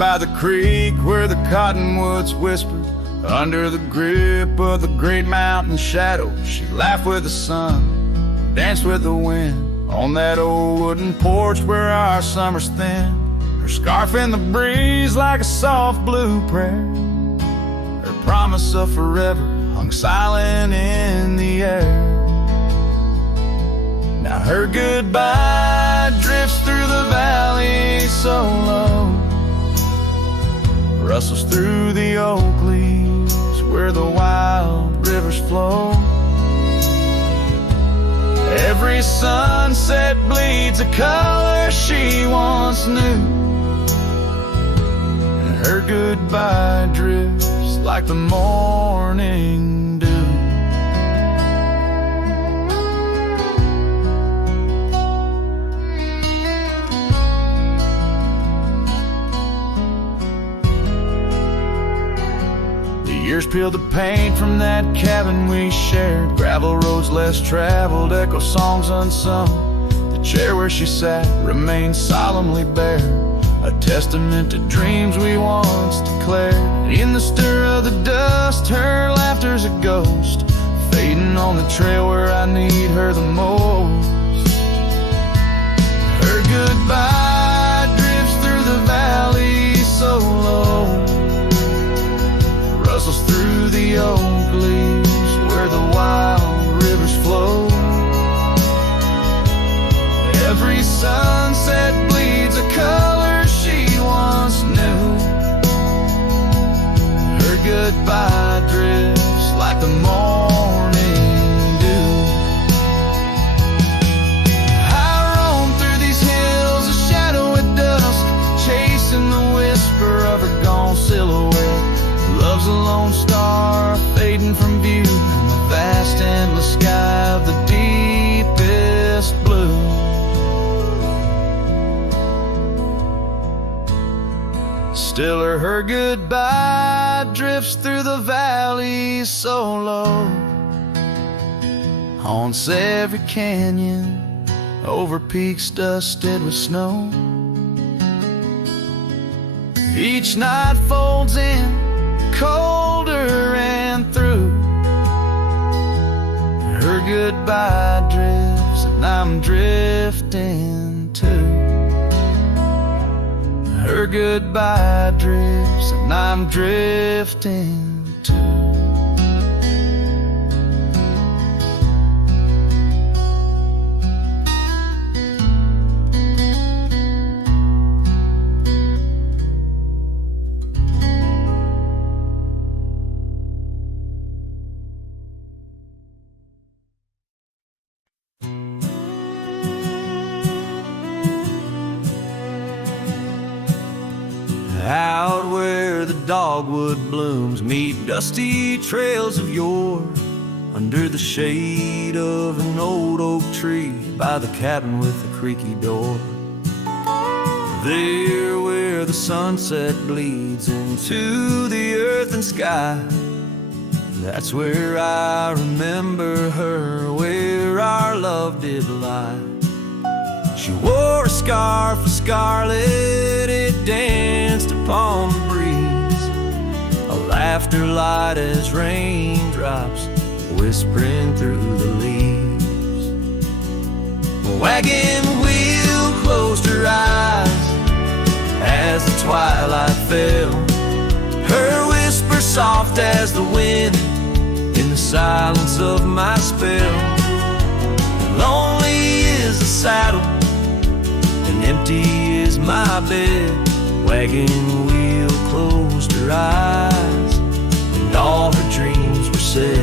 by the creek where the cottonwoods whispered, under the grip of the great mountain shadow, she laughed with the sun, danced with the wind, on that old wooden porch where our summers thin. Her scarf in the breeze like a soft blue prayer, her promise of forever hung silent in the air. Now her goodbye drifts through the valley so low, rustles through the oak leaves where the wild rivers flow. Every sunset bleeds a color she once knew, and her goodbye drifts like the morning dew. Years peeled the paint from that cabin we shared, gravel roads less traveled, echo songs unsung. The chair where she sat remained solemnly bare, a testament to dreams we once declared. In the stir of the dust, her laughter's a ghost, fading on the trail where I need her the most. Her goodbye drifts through the valley so low, rustles through the oak leaves where the wild rivers flow. Every sunset bleeds a color she once knew, her goodbye drifts like the morning dew. I roam through these hills, a shadow at dusk, chasing the whisper of her gone silhouette. Love's a lone star fading from view in the vast endless sky of the deepest blue. Still her goodbye drifts through the valley so low, haunts every canyon, over peaks dusted with snow. Each night folds in colder and through, her goodbye drifts and I'm drifting too. Her goodbye drifts and I'm drifting too. Out where the dogwood blooms meet dusty trails of yore, under the shade of an old oak tree by the cabin with the creaky door. There where the sunset bleeds into the earth and sky, that's where I remember her, where our love did lie. She wore a scarf of scarlet, it danced upon the breeze, a laughter light as raindrops whispering through the leaves. A wagon wheel closed her eyes as the twilight fell, her whisper soft as the wind in the silence of my spell. Lonely is the saddle and empty is my bed. Wagon wheel closed her eyes and all her dreams were said.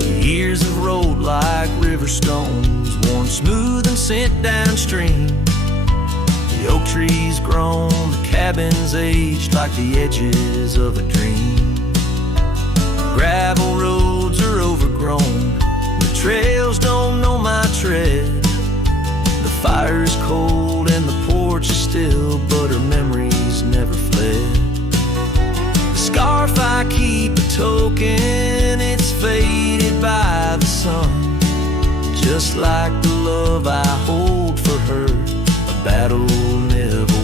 The years have rolled like river stones, worn smooth and sent downstream. The oak trees grown, the cabins aged like the edges of a dream. Gravel roads are overgrown, the trails don't know my tread. The fire is cold and the porch is still, but her memories never fled. The scarf I keep a token, it's faded by the sun, just like the love I hold for her, a battle never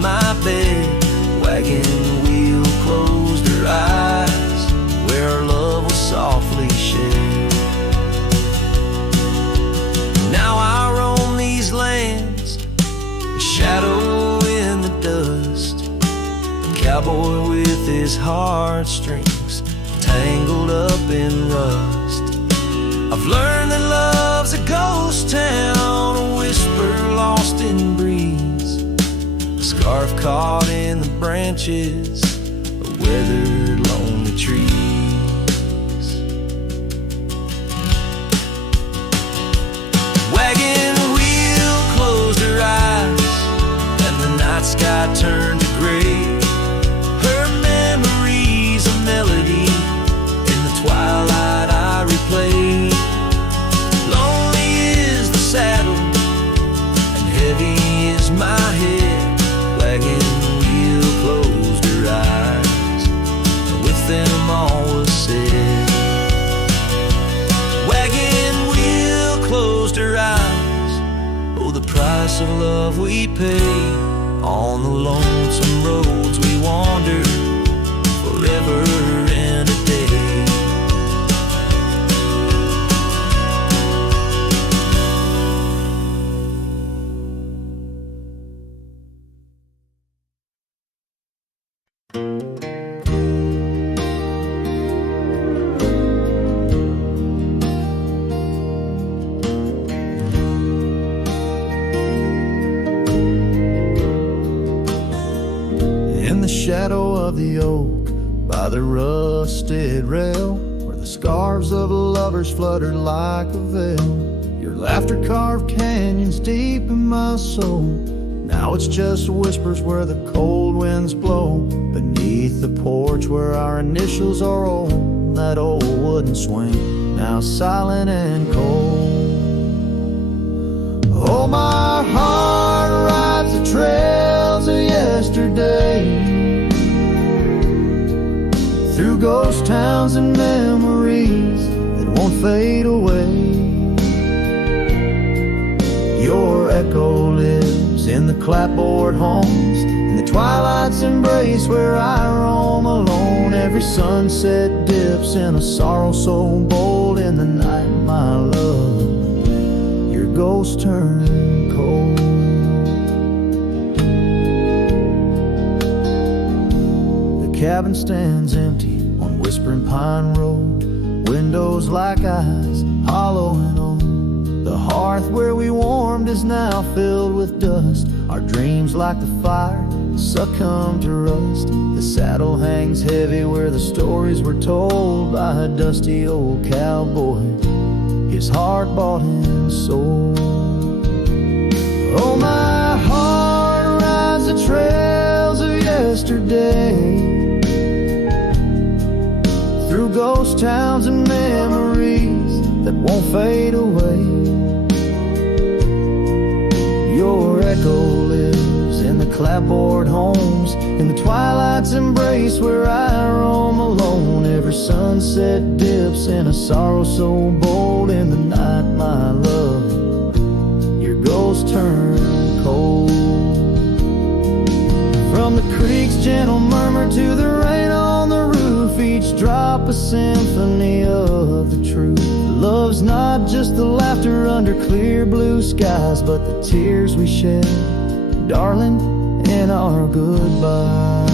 my bed. Wagon wheel closed her eyes where our love was softly shared. Now I roam these lands, a shadow in the dust, a cowboy with his heartstrings tangled up in rust. I've learned that love's a ghost town, a whisper lost in breeze, a scarf caught in the branches of weathered lonely trees. Wagon wheel closed her eyes and the night sky turned to gray. Her memories a melody in the twilight I replay. Lonely is the saddle and heavy is my head. Wagon wheel closed her eyes, and with them all was said. Wagon wheel closed her eyes, oh the price of love we pay. On the lonesome roads we wander, forever and a day. In the shadow of the oak, by the rusted rail, where the scarves of lovers fluttered like a veil, your laughter carved canyons deep in my soul. Now it's just whispers where the cold winds blow, beneath the porch where our initials are old. That old wooden swing, now silent and cold. Oh, my heart rides the trails of yesterday, through ghost towns and memories that won't fade away. Your echo lives in the clapboard homes, in the twilight's embrace where I roam alone. Every sunset dips in a sorrow so bold. In the night, my love, your ghost turned cold. The cabin stands empty on Whispering Pine Road, windows like eyes, hollow and old. The hearth where we warmed is now filled with dust. Our dreams like the fire succumb to rust. The saddle hangs heavy where the stories were told by a dusty old cowboy, his heart bought and sold. Oh, my heart rides the trails of yesterday, through ghost towns and memories that won't fade away. Your echo lives in the clapboard homes, in the twilight's embrace where I roam alone. Every sunset dips in a sorrow so bold. In the night, my love, your ghost turned cold. From the creek's gentle murmur to the rain on the roof, each drop a symphony of the truth. Love's not just the laughter under clear blue skies, but the tears we shed, darling, in our goodbyes.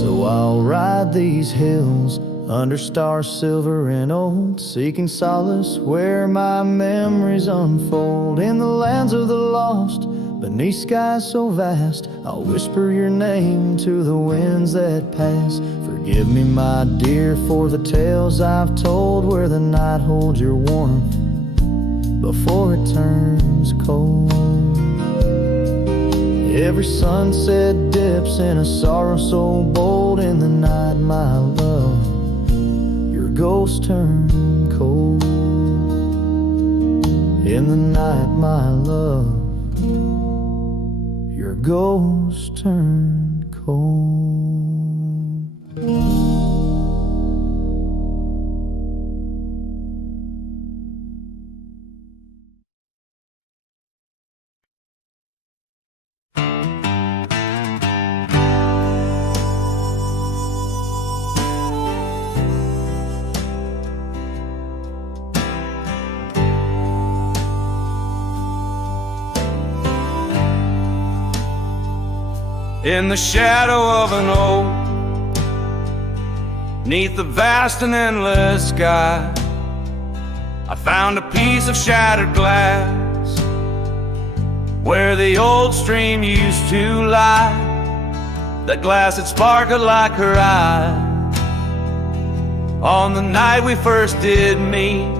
So I'll ride these hills under stars silver and old, seeking solace where my memories unfold. In the lands of the lost, beneath skies so vast, I'll whisper your name to the winds that pass. Forgive me, my dear, for the tales I've told, where the night holds your warmth before it turns cold. Every sunset dips in a sorrow so bold. In the night, my love, your ghost turned cold. In the night, my love, your ghost turned cold. in the shadow of an oak, 'neath the vast and endless sky, I found a piece of shattered glass where the old stream used to lie. That glass had sparkled like her eye on the night we first did meet,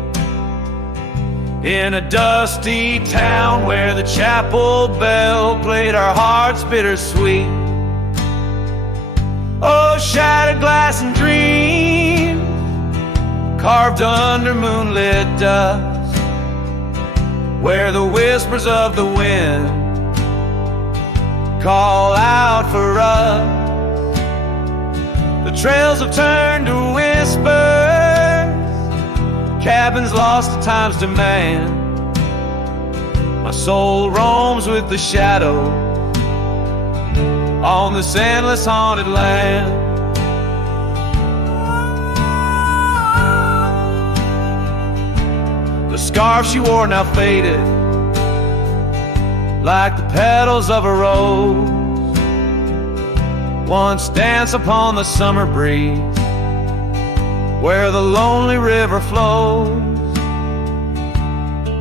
in a dusty town where the chapel bell played our hearts bittersweet. Oh, shattered glass and dreams carved under moonlit dust, where the whispers of the wind call out for us. The trails have turned to whispers, cabins lost to time's demand. My soul roams with the shadow on this endless haunted land. The scarf she wore now faded, like the petals of a rose once danced upon the summer breeze, where the lonely river flows.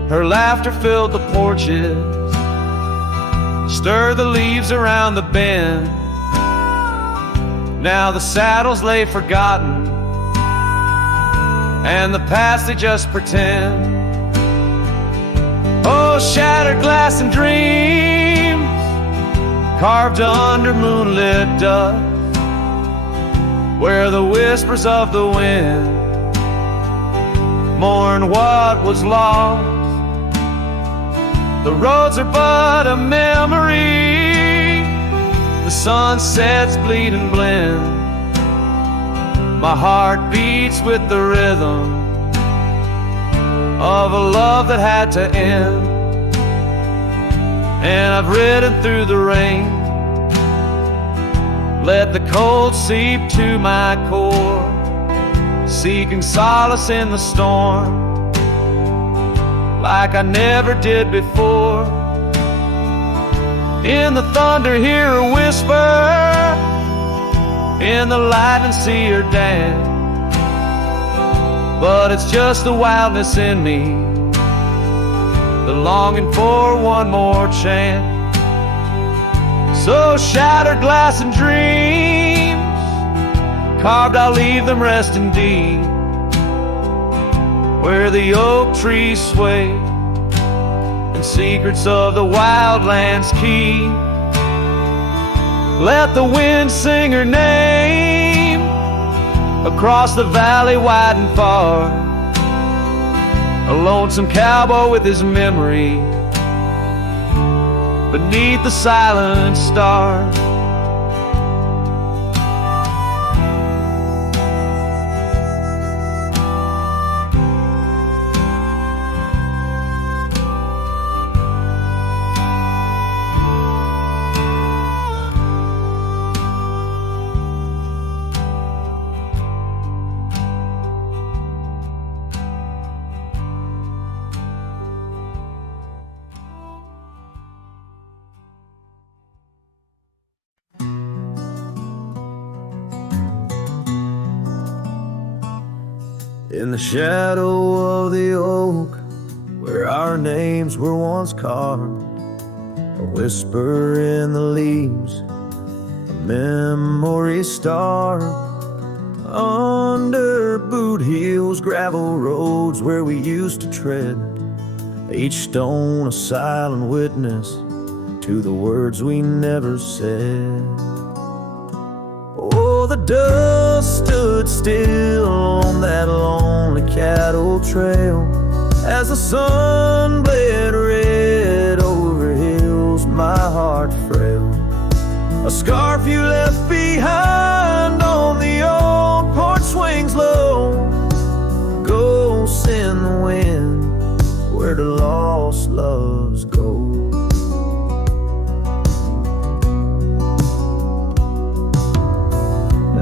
Her laughter filled the porches, stirred the leaves around the bend. Now the saddles lay forgotten, and the past they just pretend. Oh, shattered glass and dreams carved under moonlit dust, where the whispers of the wind mourn what was lost. The roads are but a memory, the sunsets bleed and blend. My heart beats with the rhythm of a love that had to end. And I've ridden through the rain, let the cold seep to my core, seeking solace in the storm like I never did before. In the thunder hear her whisper, in the lightning see her dance. But it's just the wildness in me, the longing for one more chance. So shattered glass and dreams carved, I'll leave them resting deep, where the oak trees sway and secrets of the wildlands keep. Let the wind sing her name across the valley wide and far, a lonesome cowboy with his memory beneath the silent stars. In the shadow of the oak, where our names were once carved, a whisper in the leaves, a memory star. Under boot heels, gravel roads where we used to tread, each stone a silent witness to the words we never said. Oh, the dust stood still on that lonely cattle trail as the sun bled red over hills, my heart frail. A scarf you left behind on the old porch swings low, ghosts in the wind where the lost loves go.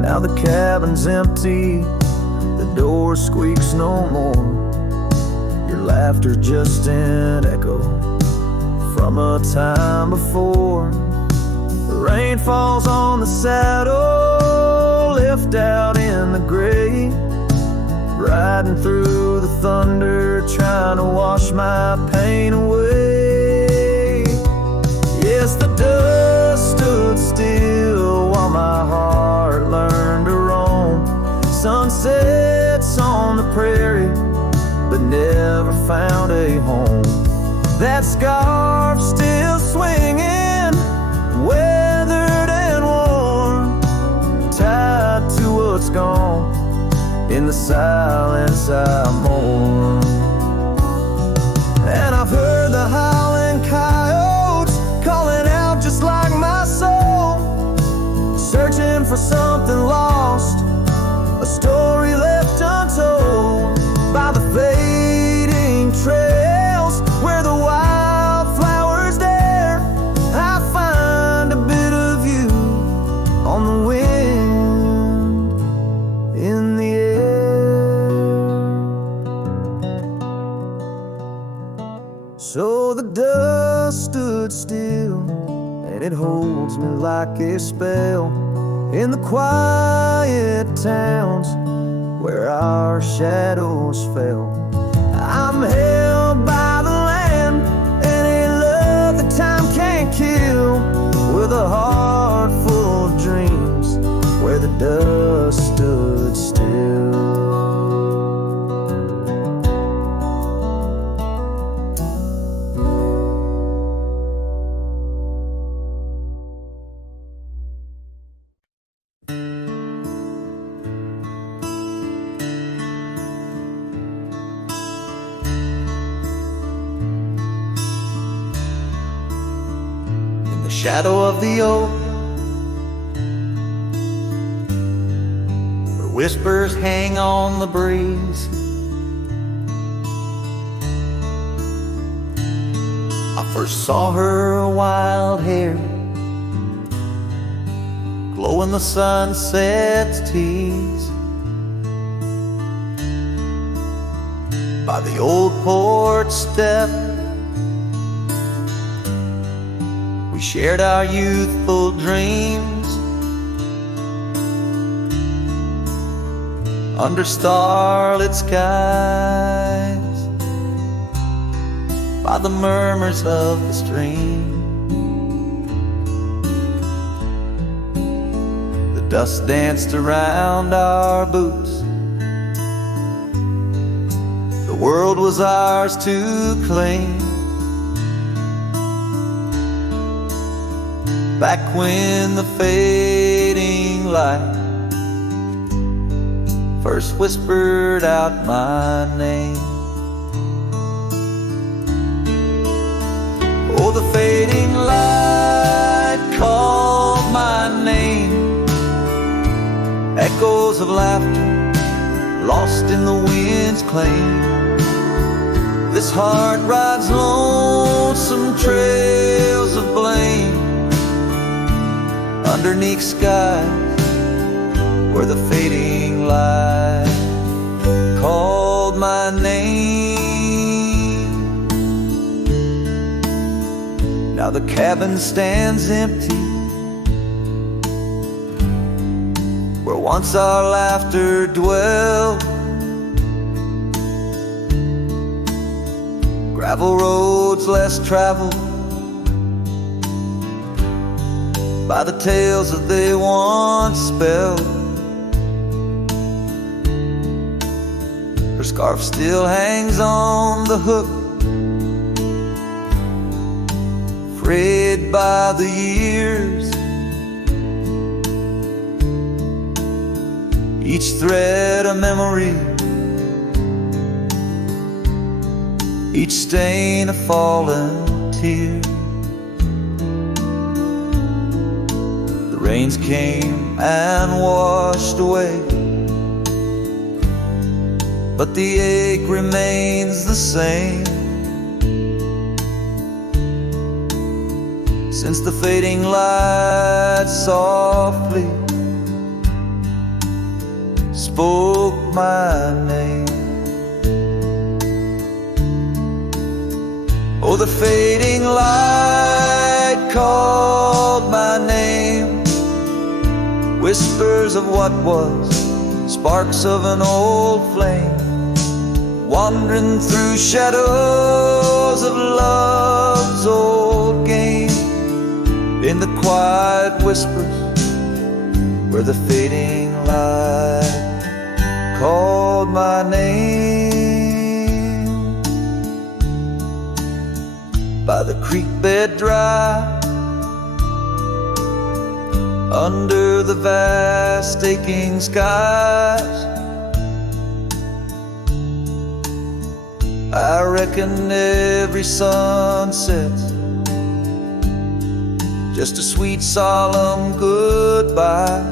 Now the cabin's empty, the door squeaks no more. Your laughter's just an echo from a time before. The rain falls on the saddle, left out in the gray, riding through the thunder, trying to wash my pain away. Yes, the dust stood still while my heart learned to roam. Sunsets on the prairie, but never found a home. That scarf still swinging, weathered and worn, tied to what's gone. In the silence I mourn. And I've heard the howling coyotes calling out just like my soul, searching for something lost, a story left untold by the fading trails where the wildflowers dare. I find a bit of you on the wind, in the air. So the dust stood still, and it holds me like a spell in the quiet towns where our shadows fell. I'm held by the land and a love that time can't kill, with a heart full of dreams where the dust stood still. Shadow of the oak, where whispers hang on the breeze, I first saw her wild hair glow in the sunset's tease, by the old porch step. We shared our youthful dreams under starlit skies, by the murmurs of the stream. The dust danced around our boots. The world was ours to claim. Back when the fading light first whispered out my name. Oh, the fading light called my name. Echoes of laughter lost in the wind's claim. This heart rides lonesome trails of blame underneath skies where the fading light called my name. Now the cabin stands empty where once our laughter dwelled. Gravel roads less traveled by the tales that they once spelled. Her scarf still hangs on the hook, frayed by the years. Each thread a memory, each stain a fallen tear. Rains came and washed away, but the ache remains the same. Since the fading light softly spoke my name. Oh, the fading light called my name. whispers of what was, sparks of an old flame, wandering through shadows of love's old game. In the quiet whispers where the fading light called my name. By the creek bed dry, under the vast aching skies, I reckon every sunset's just a sweet solemn goodbye.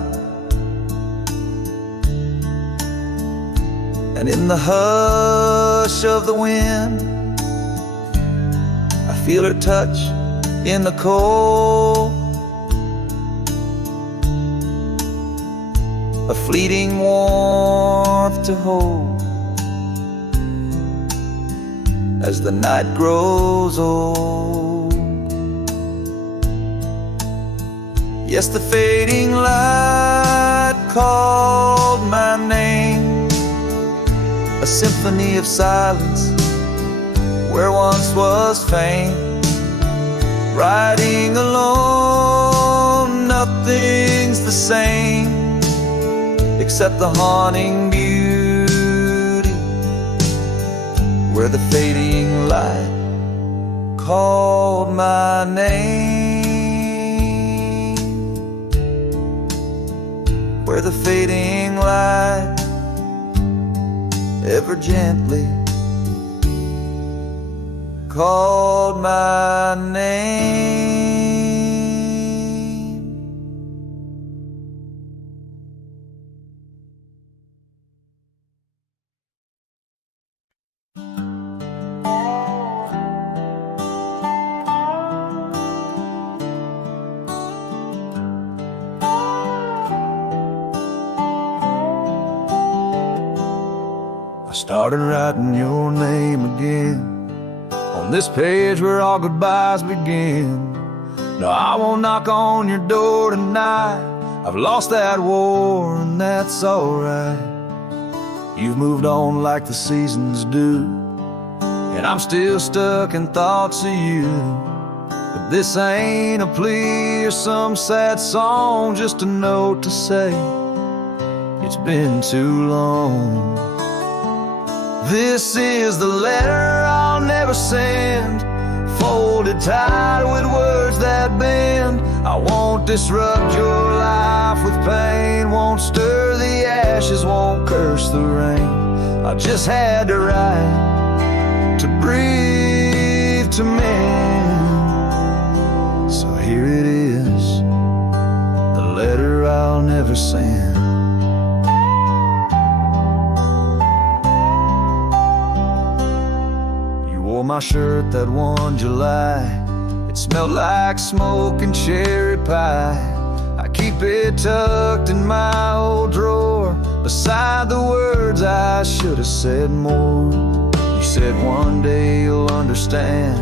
And in the hush of the wind, I feel her touch in the cold, a fleeting warmth to hold as the night grows old. Yes, the fading light called my name, a symphony of silence where once was fame. Riding alone, nothing's the same except the haunting beauty where the fading light called my name, where the fading light ever gently called my name. I started writing your name again on this page where all goodbyes begin. No, I won't knock on your door tonight. I've lost that war and that's alright. You've moved on like the seasons do, and I'm still stuck in thoughts of you. But this ain't a plea or some sad song, just a note to say it's been too long. This is the letter I'll never send, folded tight with words that bend. I won't disrupt your life with pain, won't stir the ashes, won't curse the rain. I just had to write, to breathe, to mend. So here it is, the letter I'll never send. Wore my shirt that one July. It smelled like smoke and cherry pie. I keep it tucked in my old drawer, beside the words I should have said more. You said one day you'll understand.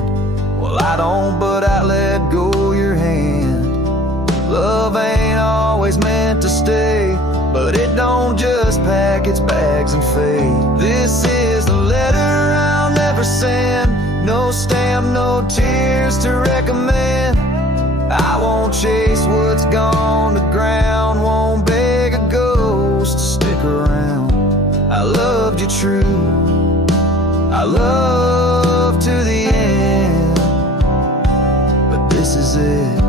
Well, I don't, but I let go your hand. Love ain't always meant to stay, but it don't just pack its bags and fade. This is the letter I'll never send, no stamp, no tears to recommend. I won't chase what's gone to ground, won't beg a ghost to stick around. I loved you true, I love to the end, but this is it,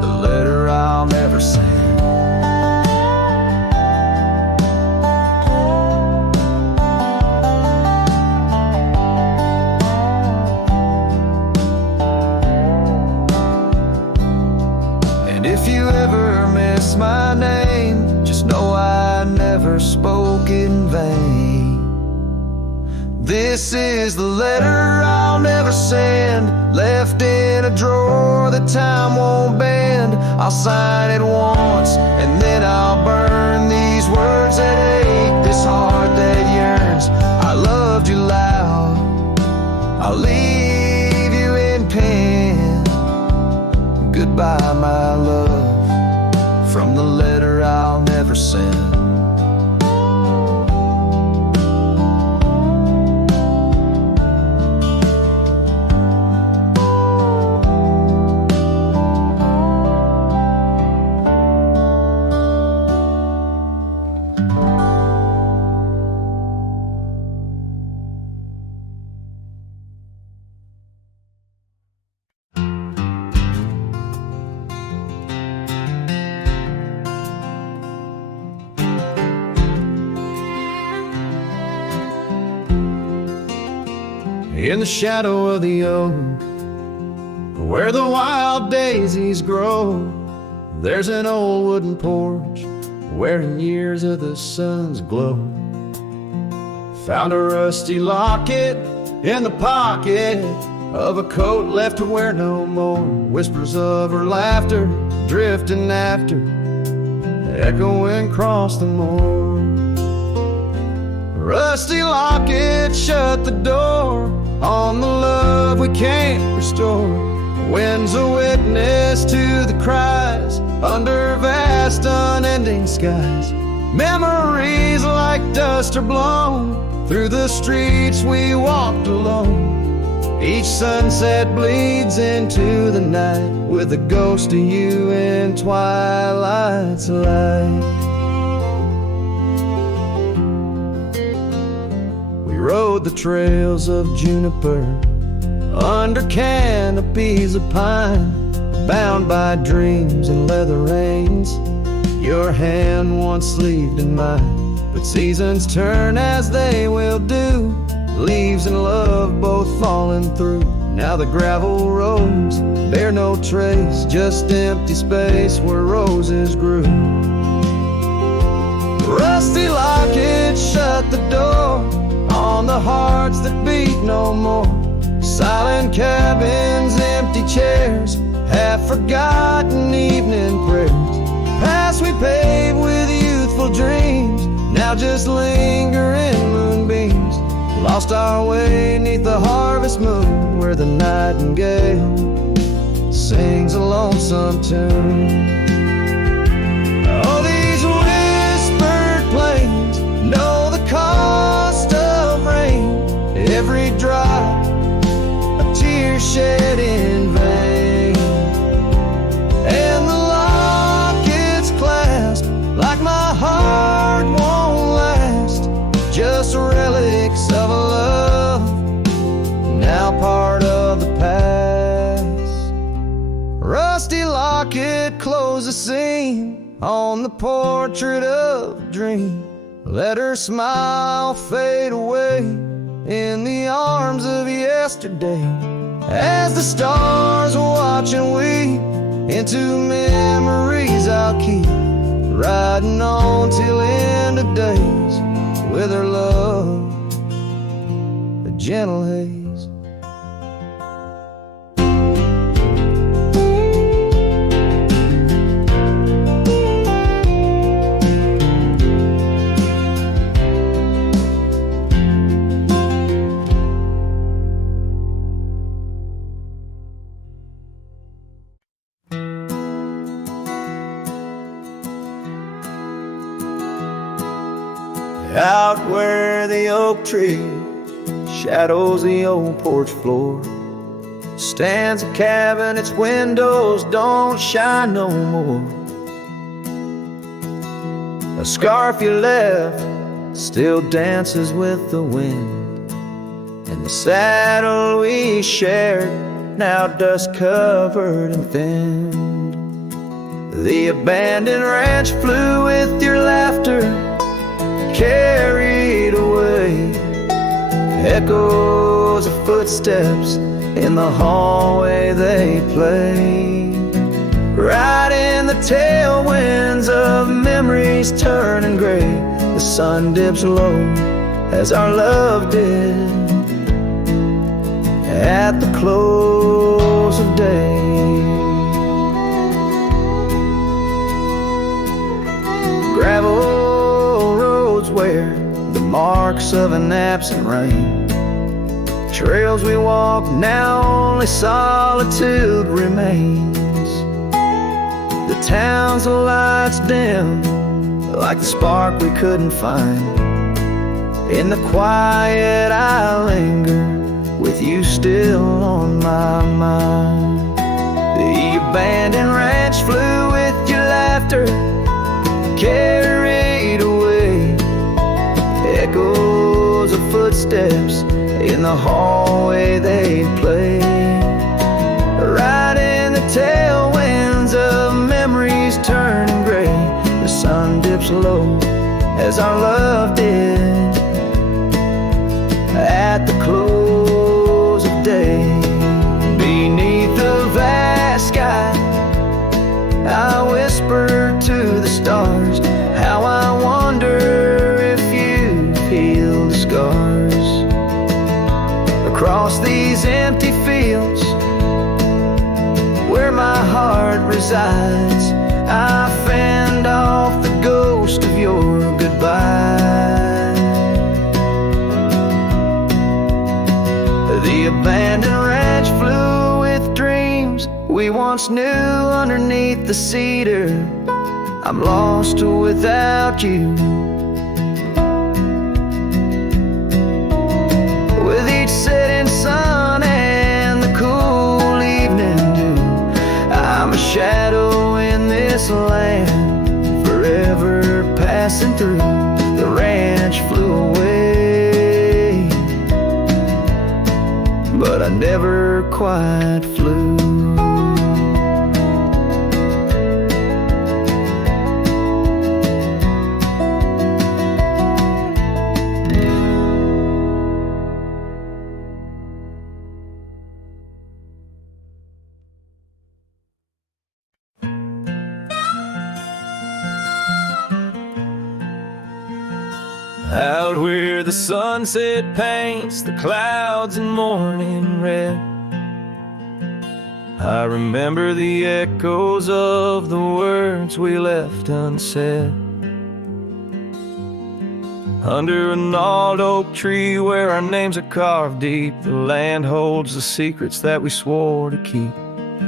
the letter I'll never send. If you ever miss my name, just know I never spoke in vain. This is the letter I'll never send, left in a drawer that time won't bend. I'll sign it once and then I'll burn these words that ache, this heart that yearns. I loved you loud, I'll leave you in pen. Goodbye, my love, from the in the shadow of the oak, where the wild daisies grow. There's an old wooden porch wearing years of the sun's glow. Found a rusty locket in the pocket of a coat left to wear no more. Whispers of her laughter drifting after, echoing across the moor. Rusty locket shut the door on the love we can't restore. Wind's a witness to the cries under vast unending skies. Memories like dust are blown through the streets we walked alone. Each sunset bleeds into the night with a ghost of you in twilight's light. We rode the trails of juniper under canopies of pine, bound by dreams and leather reins. Your hand once sleeved in mine, but seasons turn as they will do. Leaves and love both falling through. Now the gravel roads bear no trace, just empty space where roses grew. Rusty locket shut the door on the hearts that beat no more. Silent cabins, empty chairs, half-forgotten evening prayers. Past we paved with youthful dreams, now just linger in moonbeams. Lost our way 'neath the harvest moon, where the nightingale sings a lonesome tune. Oh, these whispered plains know the cost of rain. Every drop tears shed in vain, and the locket's clasped like my heart won't last. Just relics of a love now part of the past. Rusty locket close the seam on the portrait of a dream. Let her smile fade away in the arms of yesterday, as the stars watch and weep into memories I'll keep, riding on till end of days with her love, a gentle haze. Out where the oak tree shadows the old porch floor, stands a cabin, its windows don't shine no more. A scarf you left still dances with the wind, and the saddle we shared now dust covered and thinned. The abandoned ranch flew with your laughter, carried away. Echoes of footsteps in the hallway they play. Right in the tailwinds of memories turning gray. The sun dips low as our love did at the close of day. Gravel roads where the marks of an absent rain. Trails we walk, now only solitude remains. The town's lights dim, like the spark we couldn't find. In the quiet I linger, with you still on my mind. The abandoned ranch flew with your laughter, carried away. Echoes of footsteps in the hallway they play. Right in the tailwinds of memories turning gray. The sun dips low as our love did at the close across these empty fields where my heart resides, I fend off the ghost of your goodbye. The abandoned ranch flew with dreams we once knew underneath the cedar. I'm lost without you. With each setting sun and the cool evening dew, I'm a shadow in this land, forever passing through. The ranch flew away, but I never quite flew. Out where the sunset paints the clouds in morning red, I remember the echoes of the words we left unsaid. Under a gnarled oak tree where our names are carved deep, the land holds the secrets that we swore to keep.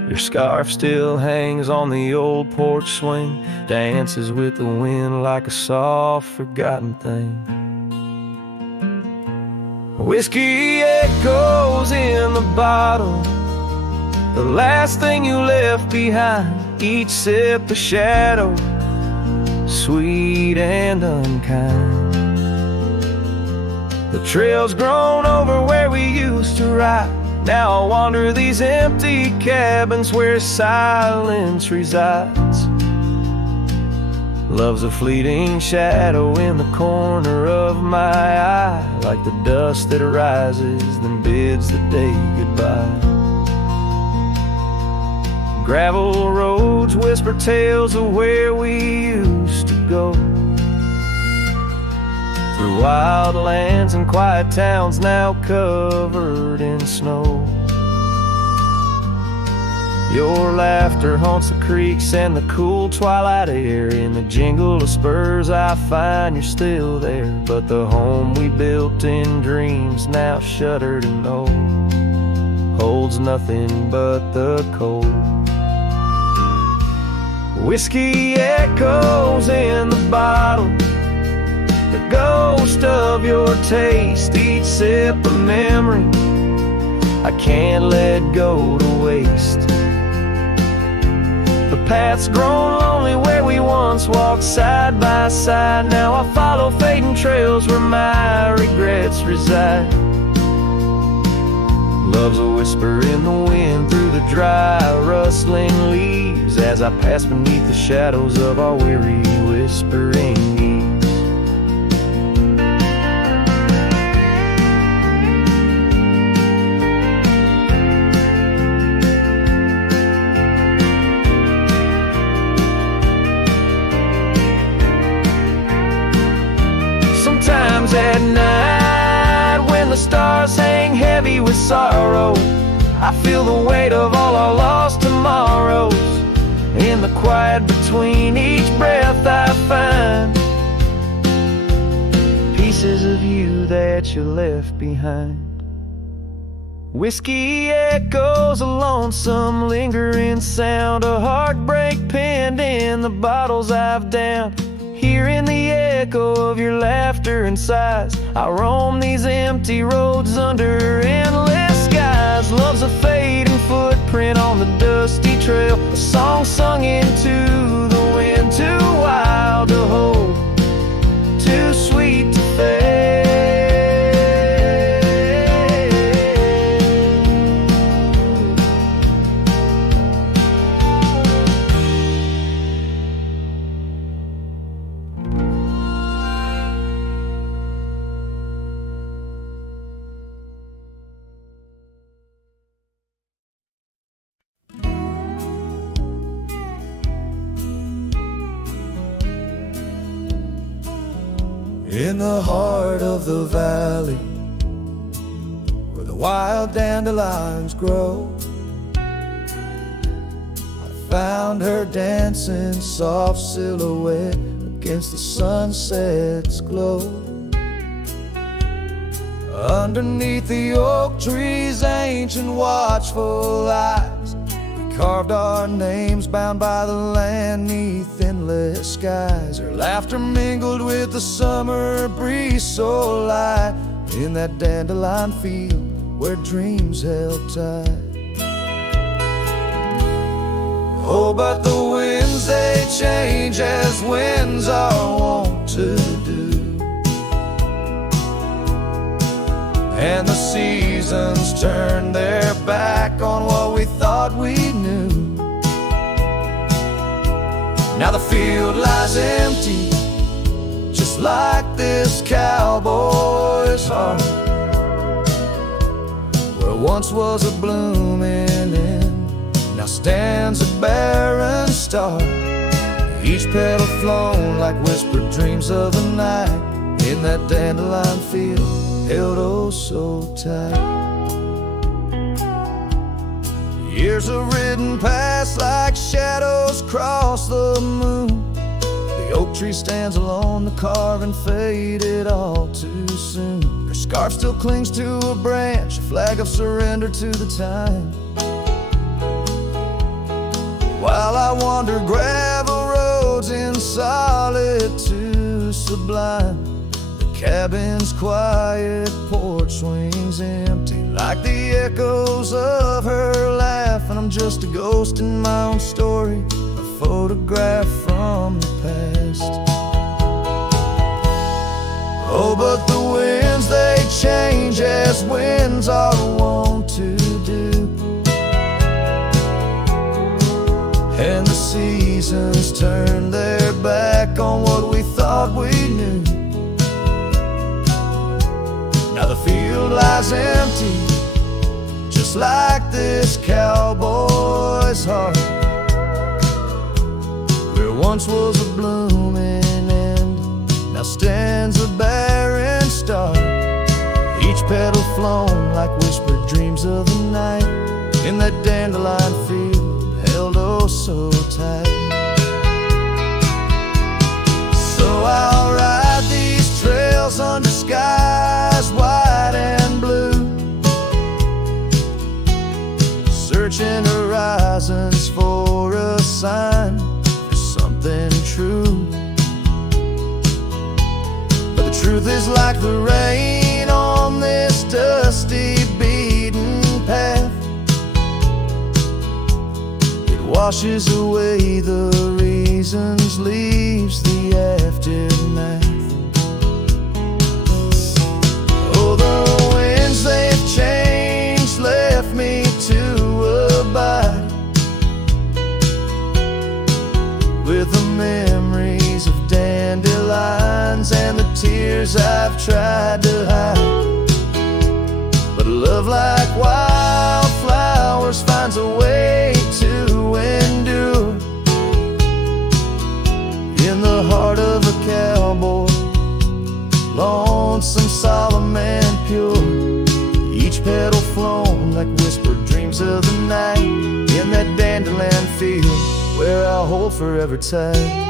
Your scarf still hangs on the old porch swing, dances with the wind like a soft forgotten thing. Whiskey echoes in the bottle, the last thing you left behind. Each sip a shadow, sweet and unkind. The trail's grown over where we used to ride. Now I wander these empty cabins where silence resides. Love's a fleeting shadow in the corner of my eye, like the dust that rises then bids the day goodbye. Gravel roads whisper tales of where we used to go, through wild lands and quiet towns now covered in snow. Your laughter haunts the creeks and the cool twilight air. In the jingle of spurs I find you're still there, but the home we built in dreams, now shuttered and old, holds nothing but the cold. Whiskey echoes in the bottle, the ghost of your taste. Each sip a memory I can't let go to waste. The path's grown lonely where we once walked side by side. Now I follow fading trails where my regrets reside. Love's a whisper in the wind through the dry rustling leaves, as I pass beneath the shadows of our weary whispering ease. Sometimes at night, when the stars hang heavy with sorrow, I feel the weight of all our lost tomorrows. In the quiet between each breath I find pieces of you that you left behind. Whiskey echoes, a lonesome lingering sound, a heartbreak penned in the bottles I've downed. Hearing the echo of your laughter and sighs, I roam these empty roads under endless skies. Love's a fading footprint on the dusty trail, a song sung into the wind, too wild to hold, too sweet to fail. In the heart of the valley, where the wild dandelions grow. I found her dancing soft silhouette against the sunset's glow. Underneath the oak tree's ancient watchful eyes, we carved our names bound by the land 'neath endless skies. Her laughter mingled with the summer breeze so light in that dandelion field where dreams held tight. Oh, but the winds, they change as winds are wont to do, and the seasons turn their back on what we thought we knew. Now the field lies empty, just like this cowboy's heart, where once was a blooming inn, now stands a barren star. Each petal flown like whispered dreams of the night in that dandelion field held oh so tight. Years have ridden past like shadows cross the moon. The oak tree stands alone, the carving faded all too soon. Her scarf still clings to a branch, a flag of surrender to the time. While I wander gravel roads in solitude sublime, the cabin's quiet porch swings empty like the echoes of her laugh. And I'm just a ghost in my own story, a photograph from the past. Oh, but the winds, they change as winds are wont to do, and the seasons turn their back on what we thought we knew. Now the field lies empty, just like this cowboy's heart, where once was a blooming end, now stands a barren star. Each petal flown like whispered dreams of the night in that dandelion field held oh so tight. So I'll ride these trails under skies white and blue, searching horizons for a sign, for something true. But the truth is like the rain on this dusty beaten path, washes away the reasons, leaves the aftermath. Oh, the winds, they've changed, left me to abide with the memories of dandelions and the tears I've tried to hide. But love like wildflowers finds a way to endure in the heart of a cowboy, lonesome, solemn and pure. Each petal flown like whispered dreams of the night in that dandelion field where I'll hold forever tight.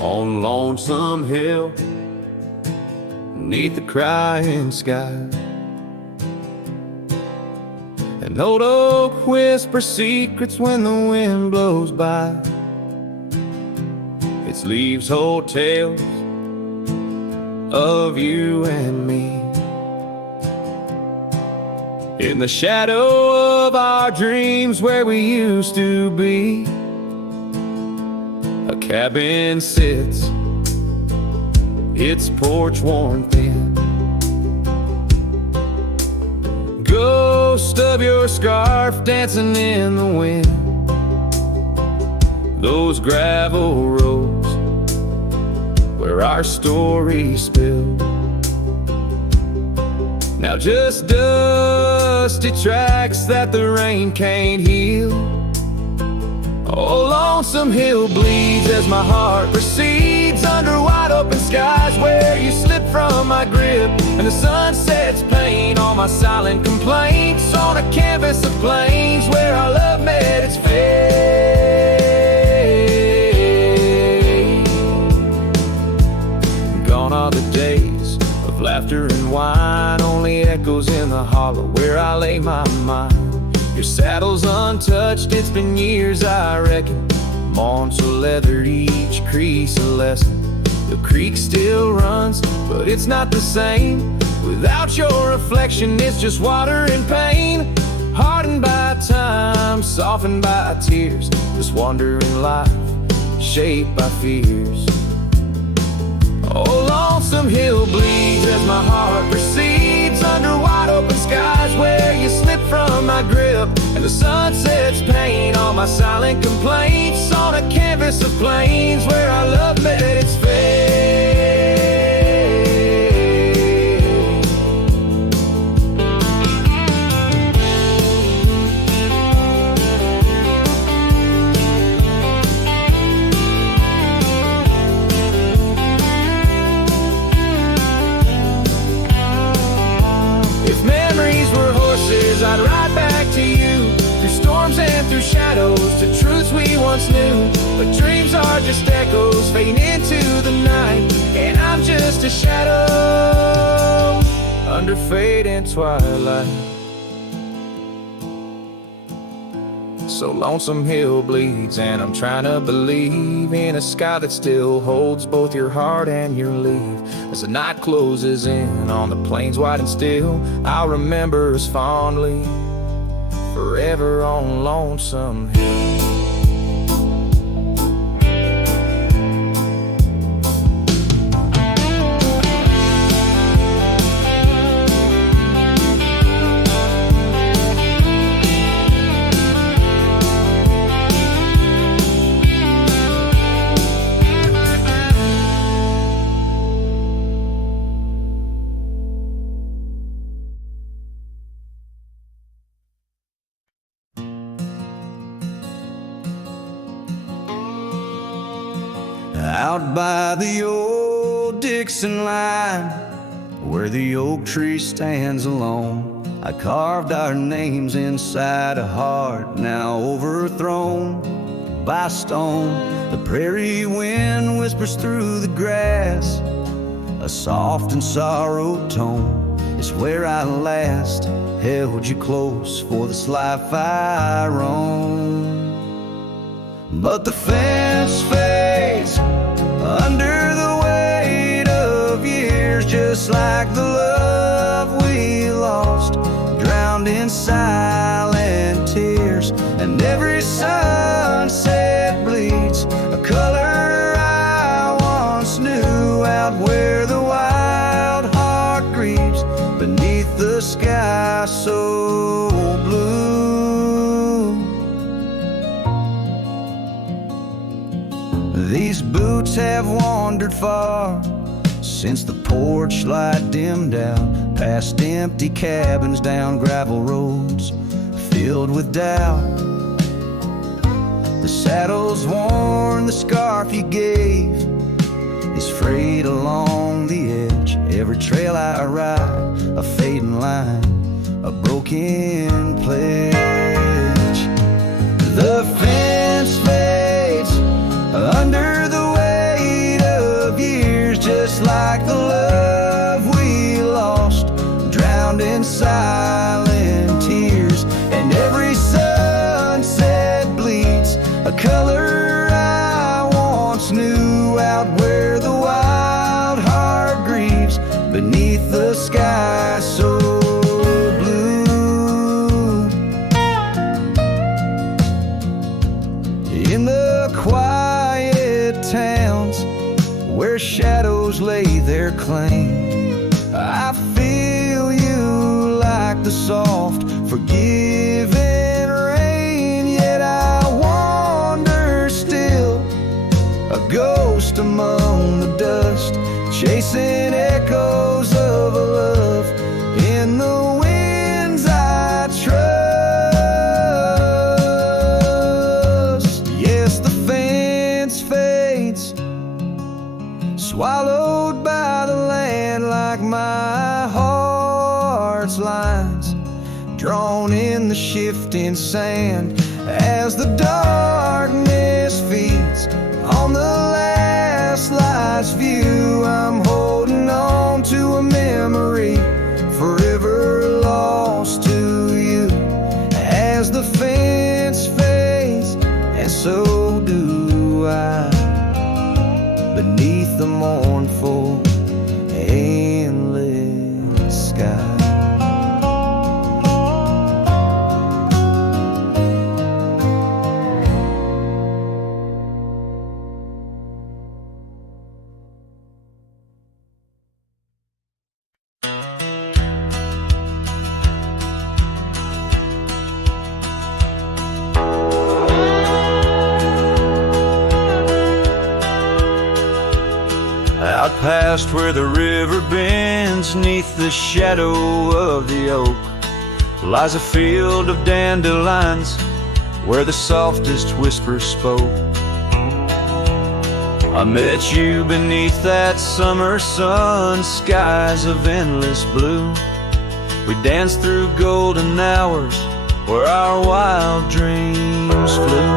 On Lonesome Hill, neath the crying sky, an old oak whispers secrets when the wind blows by. Its leaves hold tales of you and me, in the shadow of our dreams where we used to be. A cabin sits, its porch worn thin, ghost of your scarf dancing in the wind. Those gravel roads where our story spilled, now just dusty tracks that the rain can't heal. Oh, lonesome hill bleeds as my heart recedes under wide open skies where you slip from my grip, and the sun sets paint on my silent complaints on a canvas of plains where our love met its fate. Gone are the days of laughter and wine, only echoes in the hollow where I lay my mind. Your saddle's untouched, it's been years I reckon. Mourned so leathered, each crease a lesson. The creek still runs, but it's not the same. Without your reflection, it's just water and pain. Hardened by time, softened by tears. This wandering life, shaped by fears. Oh, lonesome hill bleeds as my heart proceeds under wide open skies where you slip from my grip, and the sun sets paint on my silent complaints on a canvas of plains where our love met its fate. I'd ride back to you, through storms and through shadows, to truths we once knew. But dreams are just echoes fading into the night, and I'm just a shadow under fading twilight. So lonesome hill bleeds, and I'm trying to believe in a sky that still holds both your heart and your leave. As the night closes in on the plains wide and still, I'll remember us fondly, forever on Lonesome Hill. Out by the old Dixon line, where the oak tree stands alone, I carved our names inside a heart now overthrown by stone. The prairie wind whispers through the grass, a soft and sorrowed tone. It's where I last held you close for this life I roam. But the fence fades under the weight of years, just like the love we lost, drowned in silent tears. And every sunset bleeds a color I once knew, out where the wild heart grieves beneath the sky so blue. These boots have wandered far since the porch light dimmed out, past empty cabins, down gravel roads filled with doubt. The saddle's worn, the scarf you gave is frayed along the edge. Every trail I ride, a fading line, a broken pledge. The fence fades under the weight of years, just like the love we lost, drowned in silent tears. And every sunset bleeds a color I once knew, out where the wild heart grieves beneath the sky so blue. In the quiet towns where shadows lay their claim, I feel you like the soft, forgiving rain. Yet I wander still, a ghost among the dust, chasing echoes of a love in heart's lines, drawn in the shifting sand. As the darkness feeds on the last light's view, I'm holding on to a memory forever lost to you. As the fence fades, and so do I, beneath the mournful, endless sky. Out past where the river bends, neath the shadow of the oak, lies a field of dandelions where the softest whisper spoke. I met you beneath that summer sun, skies of endless blue. We danced through golden hours where our wild dreams flew.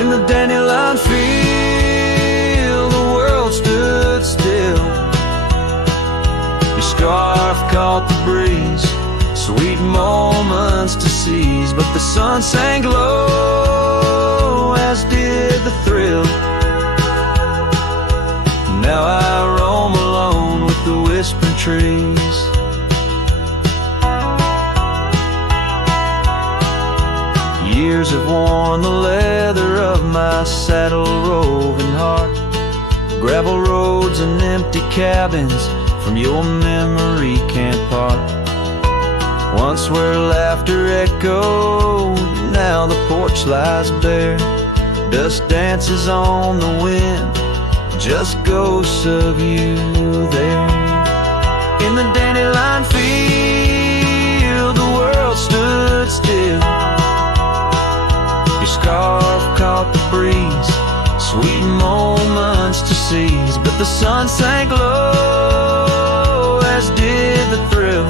In the dandelion field, the world stood still. Your scarf caught the breeze, sweet moments to seize. But the sun sang low, as did the thrill. Now I roam alone with the whispering trees. Years have worn the leather of my saddle roving heart. Gravel roads and empty cabins from your memory can't part. Once where laughter echoed, now the porch lies bare. Dust dances on the wind, just ghosts of you there. In the dandelion field, the world stood still. Your scarf caught the breeze, sweet moments to seize. But the sun sank low, as did the thrill.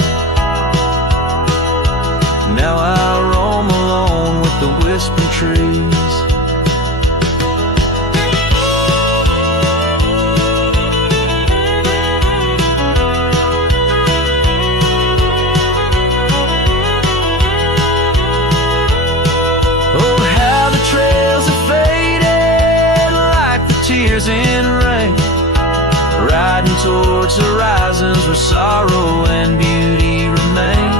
Now I roam alone with the whispering trees. Tears in rain, riding towards horizons where sorrow and beauty remain.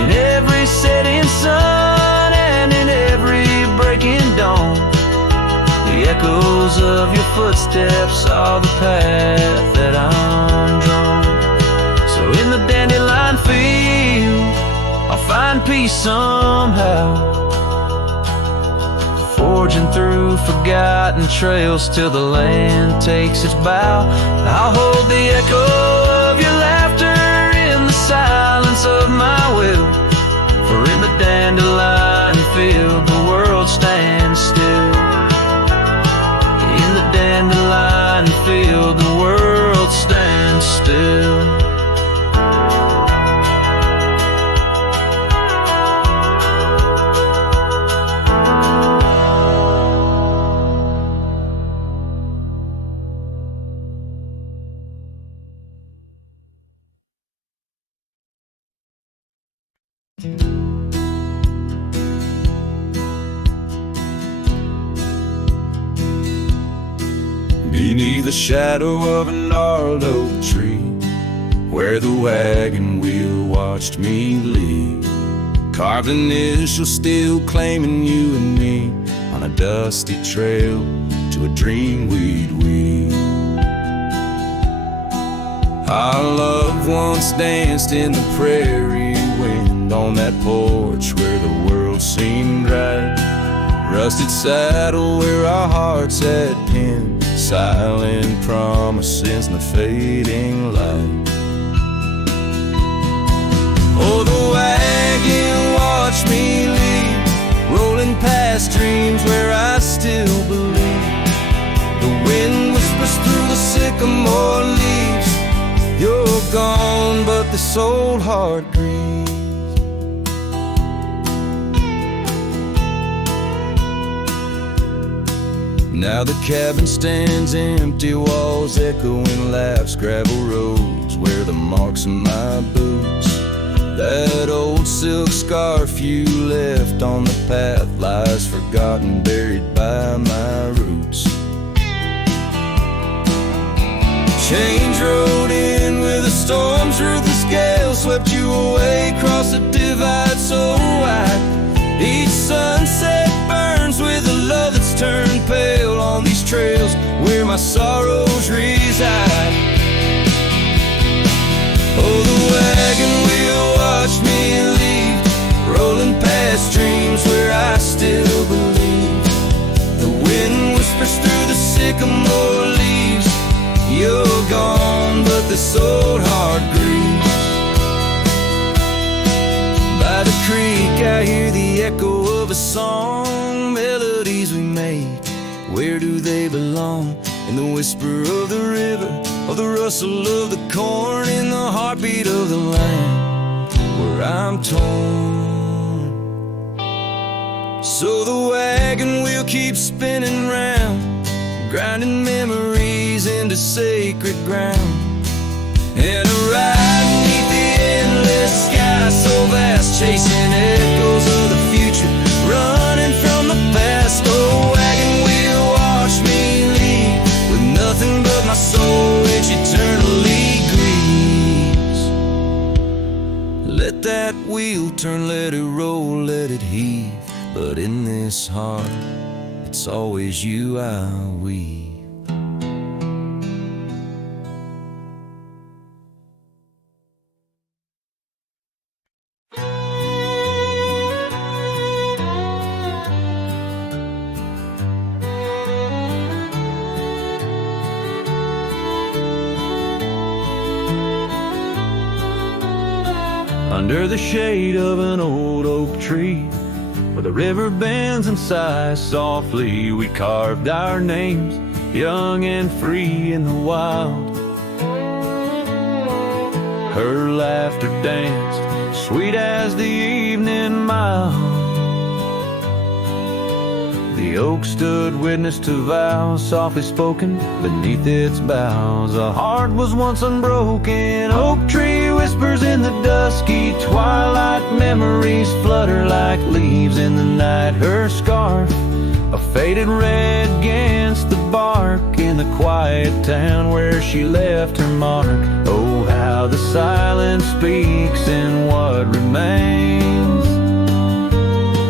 In every setting sun and in every breaking dawn, the echoes of your footsteps are the path that I'm drawn. So in the dandelion field, I'll find peace somehow, forging through forgotten trails till the land takes its bow. I'll hold the echo of your laughter in the silence of my will. For in the dandelion field, the world stands still. In the dandelion field, the world stands still. Beneath the shadow of a gnarled oak tree, where the wagon wheel watched me leave, carved initials still claiming you and me on a dusty trail to a dream we'd weave. Our loved ones danced in the prairie wind on that porch where the world seemed right. Rusted saddle where our hearts had pinned silent promises in the fading light. Oh, the wagon watched me leave, rolling past dreams where I still believe. The wind whispers through the sycamore leaves, you're gone, but this old heart grieves. Now the cabin stands empty, walls echoing laughs, gravel roads where the marks of my boots. That old silk scarf you left on the path lies forgotten, buried by my roots. Change rode in with the storm's ruthless gale, swept you away across a divide so wide. Each sunset burns with a love that's turned pale on these trails where my sorrows reside. Oh, the wagon wheel watched me leave, rolling past dreams where I still believe. The wind whispers through the sycamore leaves, you're gone, but this old heart grieves. By the creek I hear the echo of a song, melodies we made, where do they belong? In the whisper of the river, of the rustle of the corn, in the heartbeat of the land where I'm torn. So the wagon wheel keeps spinning round, grinding memories into sacred ground. And a ride beneath the endless sky so vast, chasing echoes of the future, running from the past. Oh, wagon wheel watch me leave, with nothing but my soul which eternally grieves. Let that wheel turn, let it roll, let it heave, but in this heart it's always you I weave. Under the shade of an old oak tree, where the river bends and sighs softly, we carved our names, young and free in the wild. Her laughter danced, sweet as the evening mild. The oak stood witness to vows, softly spoken beneath its boughs. A heart was once unbroken, oak tree whispers in the dusky twilight. Memories flutter like leaves in the night. Her scarf, a faded red against the bark, in the quiet town where she left her mark. Oh, how the silence speaks in what remains.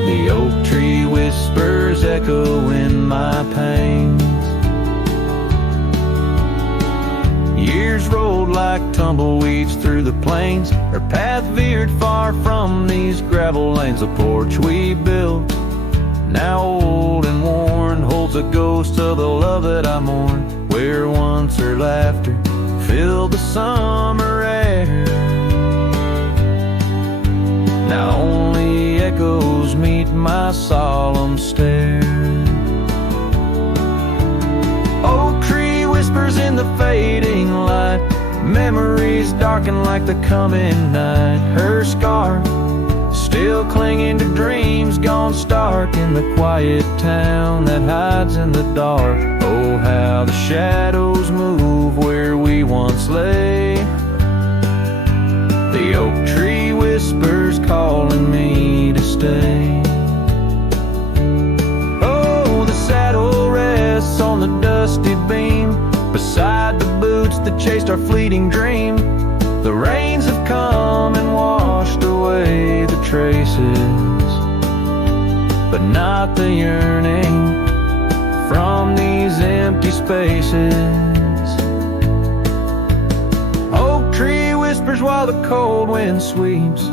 The oak tree whispers echo in my pains. Years rolled like tumbleweeds through the plains. Her path veered far from these gravel lanes. The porch we built, now old and worn, holds a ghost of the love that I mourn, where once her laughter filled the summer air. Now only echoes meet my solemn stare. Oak tree whispers in the fading light, memories darken like the coming night. Her scarf, still clinging to dreams gone stark, in the quiet town that hides in the dark. Oh, how the shadows move where we once lay. The oak tree whispers calling me to stay. Oh, the saddle rests on the dusty beam, beside the boots that chased our fleeting dream. The rains have come and washed away the traces, but not the yearning from these empty spaces. Oak tree whispers while the cold wind sweeps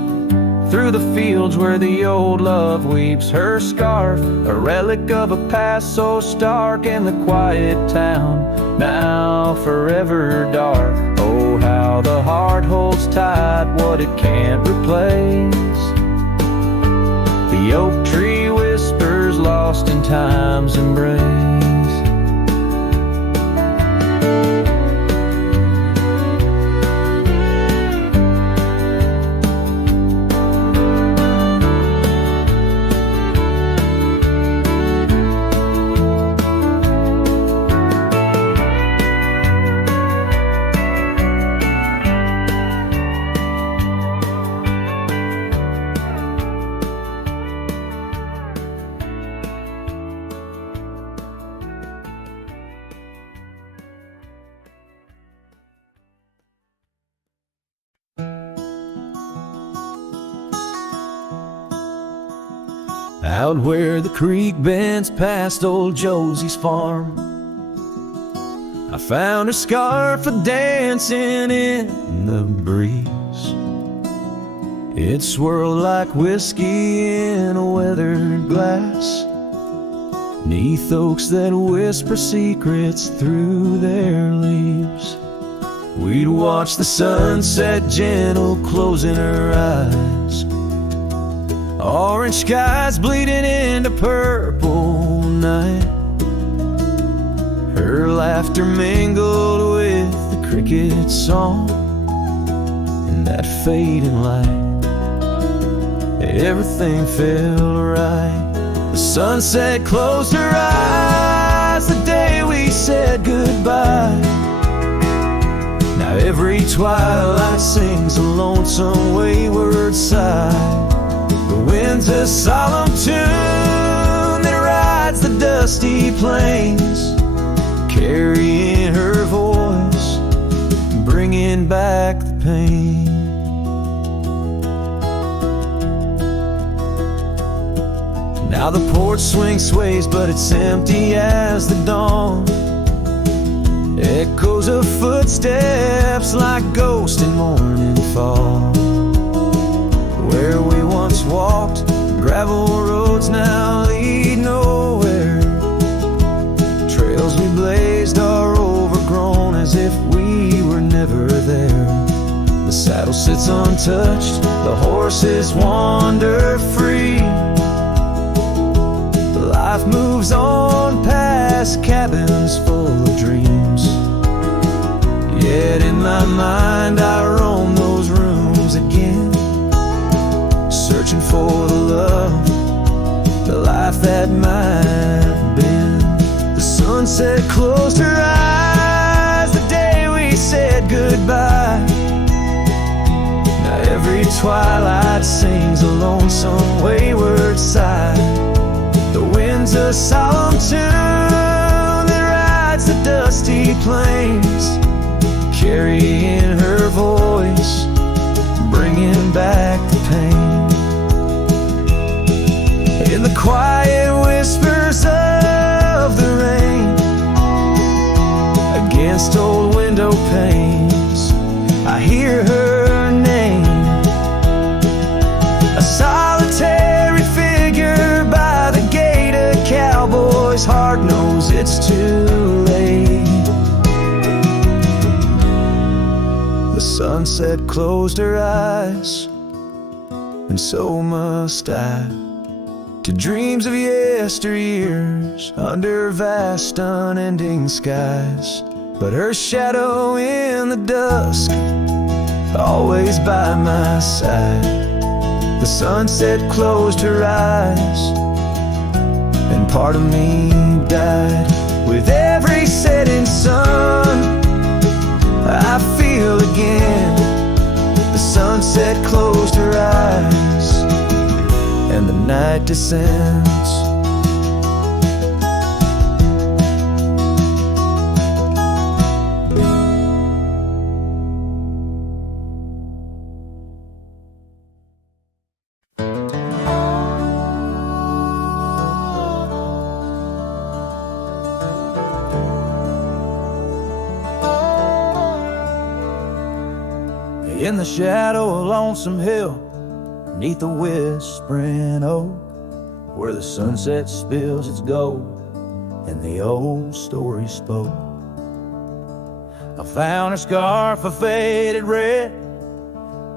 through the fields where the old love weeps. Her scarf, a relic of a past so stark, in the quiet town, now forever dark. Oh, how the heart holds tight what it can't replace. The oak tree whispers lost in time's embrace. out where the creek bends past old Josie's farm. I found her scarf dancing in the breeze. It swirled like whiskey in a weathered glass, 'neath oaks that whisper secrets through their leaves. We'd watch the sunset gentle closing her eyes, orange skies bleeding into purple night. Her laughter mingled with the cricket song and that fading light. Everything felt right. The sunset closed her eyes the day we said goodbye. Now every twilight sings a lonesome wayward sigh. The wind's a solemn tune that rides the dusty plains, carrying her voice, bringing back the pain. Now the porch swing sways, but it's empty as the dawn. Echoes of footsteps like ghosts in morning fall. Where we once walked, gravel roads now lead nowhere. Trails we blazed are overgrown as if we were never there. The saddle sits untouched, the horses wander free. Life moves on past cabins full of dreams. Yet in my mind I roam those rooms again, searching for the love, the life that might have been. The sunset closed her eyes the day we said goodbye. Now every twilight sings a lonesome wayward sigh. The wind's a solemn tune that rides the dusty plains, carrying her voice, bringing back the pain. In the quiet whispers of the rain, against old window panes, I hear her name. A solitary figure by the gate, a cowboy's heart knows it's too late. The sunset closed her eyes, and so must I, to dreams of yesteryears under vast unending skies. But her shadow in the dusk, always by my side. The sunset closed her eyes, and part of me died. With every setting sun, I feel again. The sunset closed her eyes, and the night descends. In the shadow of Lonesome Hill, neath the whispering oak, where the sunset spills its gold and the old story spoke, I found a scarf of faded red,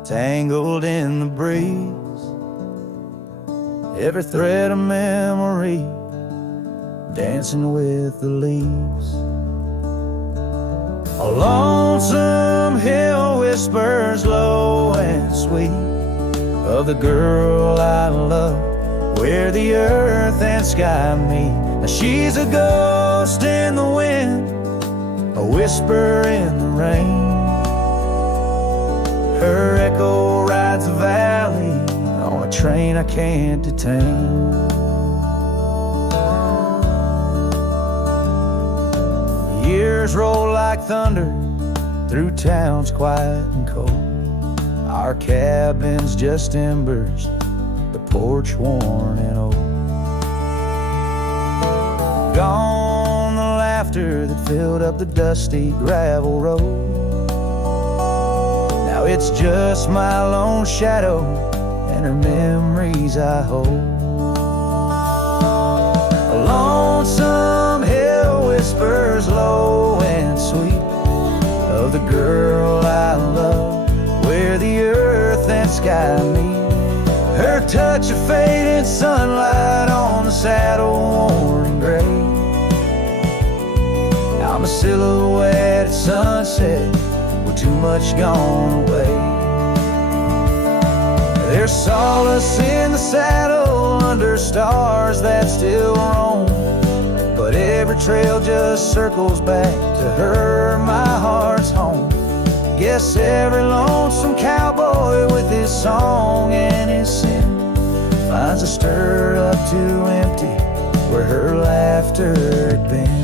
tangled in the breeze. Every thread of memory dancing with the leaves. A lonesome hill whispers low and sweet of the girl I love, where the earth and sky meet. Now she's a ghost in the wind, a whisper in the rain. Her echo rides the valley on a train I can't detain. Years roll like thunder through towns quiet and cold. Our cabin's just embers, the porch worn and old. Gone the laughter that filled up the dusty gravel road. Now it's just my lone shadow and her memories I hold. A lonesome hill whispers low and sweet of the girl I love, where the earth and sky meet. Her touch of faded sunlight on the saddle worn gray. I'm a silhouette at sunset with too much gone away. There's solace in the saddle under stars that still roam, but every trail just circles back to her, my heart's home. Guess every lonesome cowboy with his song and his sin finds a stir up too empty where her laughter had been.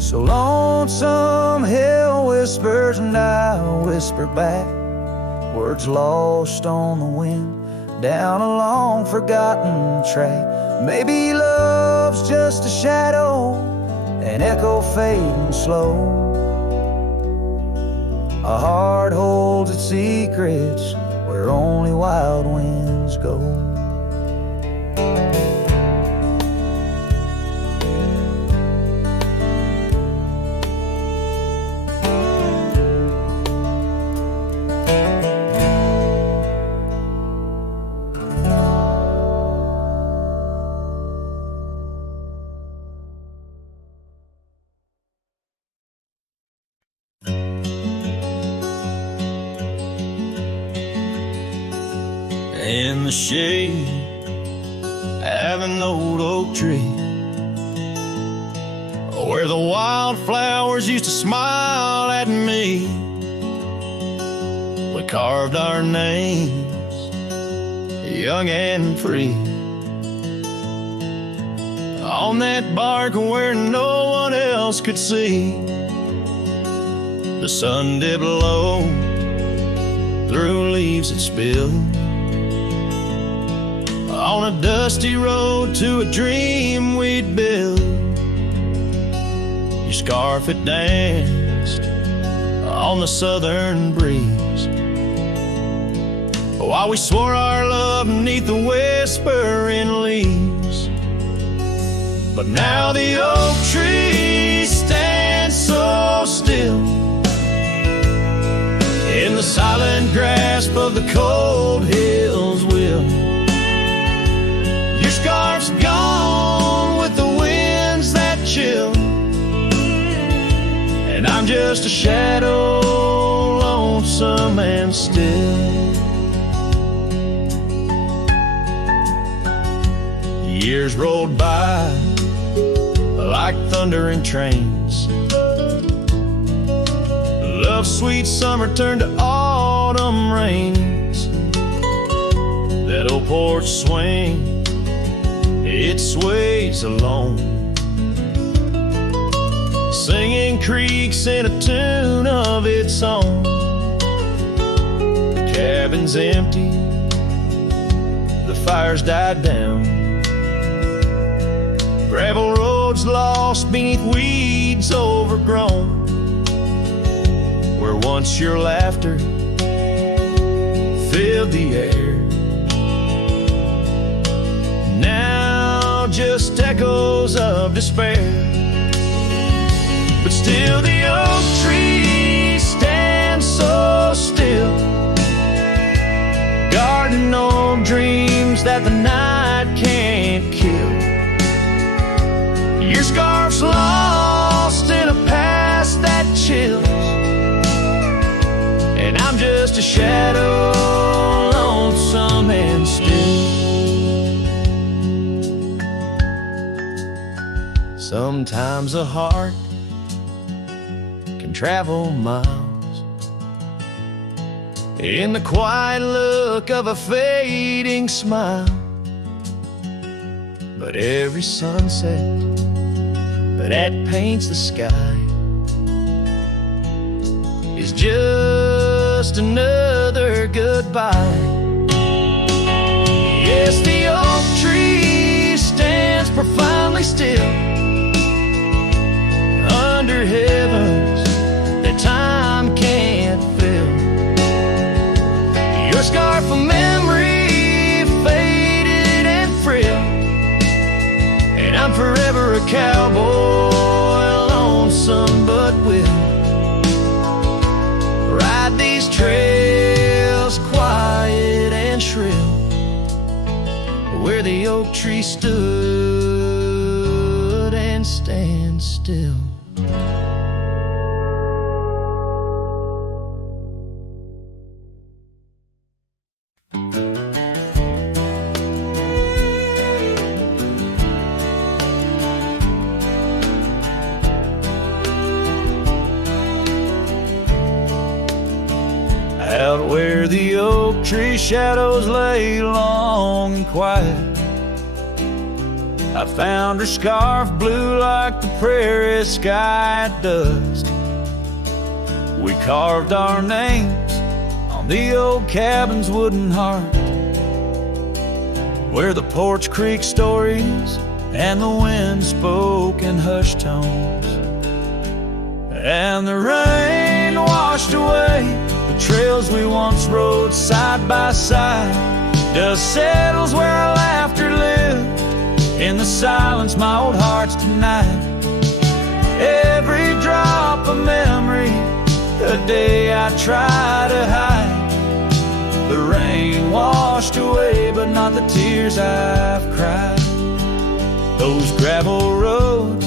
So lonesome hill whispers and I whisper back, words lost on the wind down a long forgotten track. Maybe love's just a shadow, an echo fading slow. A heart holds its secrets where only wild winds go. In the shade of an old oak tree, where the wildflowers used to smile at me, we carved our names, young and free, on that bark where no one else could see. The sun dipped low through leaves that spilled on a dusty road to a dream we'd build. Your scarf it danced on the southern breeze, while we swore our love beneath the whispering leaves. But now the oak tree stands so still in the silent grasp of the cold hills will. Your scarf's gone with the winds that chill, and I'm just a shadow, lonesome and still. Years rolled by like thundering trains. Love's sweet summer turned to autumn rains. That old porch swing, it sways alone, singing creeks in a tune of its own. The cabin's empty, the fire's died down, gravel roads lost beneath weeds overgrown, where once your laughter filled the air, now just echoes of despair. But still the oak tree stands so still, guarding old dreams that the night can't kill. Your scarf's lost in a past that chills, and I'm just a shadow, lonesome and still. Sometimes a heart can travel miles in the quiet look of a fading smile, but every sunset that paints the sky is just another goodbye. Yes, the oak tree stands profoundly still under heavens that time can't fill. Your scarf of memory faded and frail, and I'm forever a cowboy, lonesome but will ride these trails quiet and shrill, where the oak tree stood and stands still. Out where the oak tree shadows lay long and quiet, I found her scarf blue like the prairie sky at dusk. We carved our names on the old cabin's wooden heart, where the porch creak stories and the wind spoke in hushed tones. And the rain washed away the trails we once rode side by side. Dust settles where our laughter lived in the silence my old heart's denied. Every drop of memory, a day I try to hide. The rain washed away, but not the tears I've cried. Those gravel roads,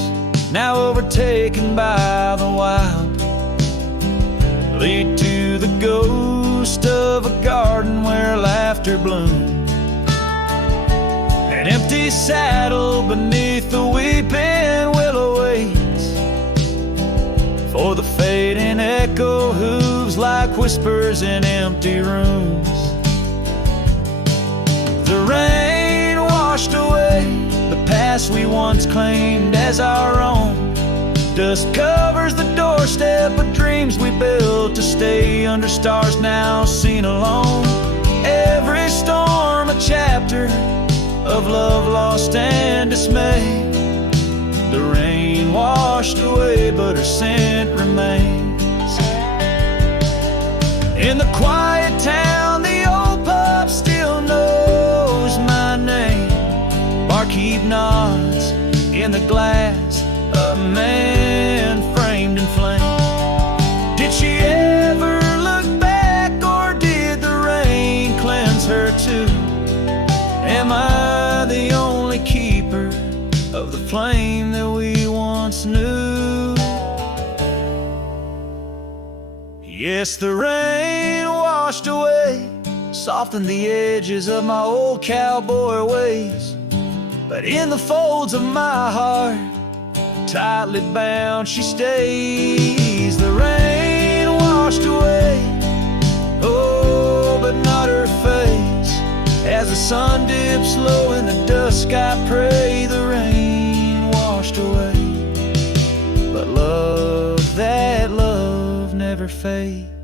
now overtaken by the wild, lead to the ghost of a garden where laughter bloomed. An empty saddle beneath the weeping willow waits for the fading echo hooves like whispers in empty rooms. The rain washed away the past we once claimed as our own. Dust covers the doorstep of dreams we built to stay under stars now seen alone. Every storm a chapter of love lost and dismay. The rain washed away, but her scent remains. In the quiet town, the old pub still knows my name. Barkeep nods in the glass, a man framed in flame. Did she ever look back, or did the rain cleanse her too? Am I the only keeper of the flame that we once knew? Yes, the rain washed away, softened the edges of my old cowboy ways, but in the folds of my heart, tightly bound she stays. The rain washed away, oh, but not her face. As the sun dips low in the dusk, I pray the rain washed away, but love, that love never fades.